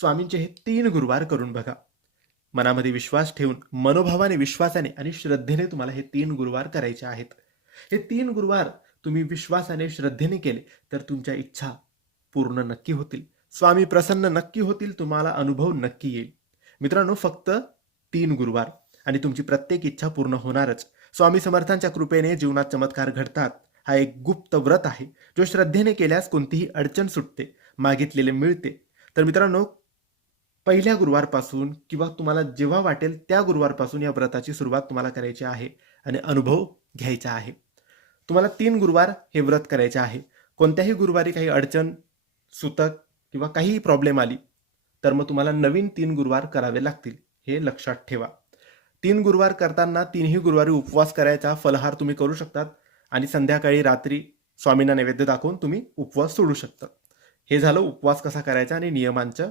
स्वामींचे हे 3 गुरुवार करून बघा. मनामध्ये विश्वास ठेवून, मनोभावाने, विश्वासाने आणि श्रद्धेने तुम्हाला हे 3 गुरुवार करायचे आहेत. हे 3 गुरुवार तुम्ही विश्वासाने, श्रद्धेने केले तर तुमच्या इच्छा पूर्ण नक्की होतील. स्वामी प्रसन्न नक्की होतील. तुम्हाला अनुभव नक्की येईल. मित्रांनो, फक्त 3 गुरुवार आणि तुमची प्रत्येक इच्छा पूर्ण होणारच. स्वामी समर्थांच्या कृपेने जीवनात चमत्कार घडतात. हा एक गुप्त व्रत आहे, जो श्रद्धेने केल्यास कोणतीही अडचण सुटते, मागितलेले मिळते. तर मित्रांनो, पहिल्या गुरुवारपासून किंवा तुम्हाला जेव्हा वाटेल त्या गुरुवारपासून या व्रताची सुरुवात तुम्हाला करायची आहे आणि अनुभव घ्यायचा आहे. तुम्हाला 3 गुरुवार हे व्रत करायचे आहे. कोणत्याही गुरुवारी काही अडचण, सुतक किंवा काहीही प्रॉब्लेम आली तर मग तुम्हाला नवीन 3 गुरुवार करावे लागतील. हे लक्षात ठेवा. 3 गुरुवार करताना 3ही गुरुवारी उपवास करायचा, फलाहार तुम्ही करू शकतात आणि संध्याकाळी रात्री स्वामींना नैवेद्य दाखवून तुम्ही उपवास सोडू शकता. हे झालं उपवास कसा करायचा आणि नियमांचं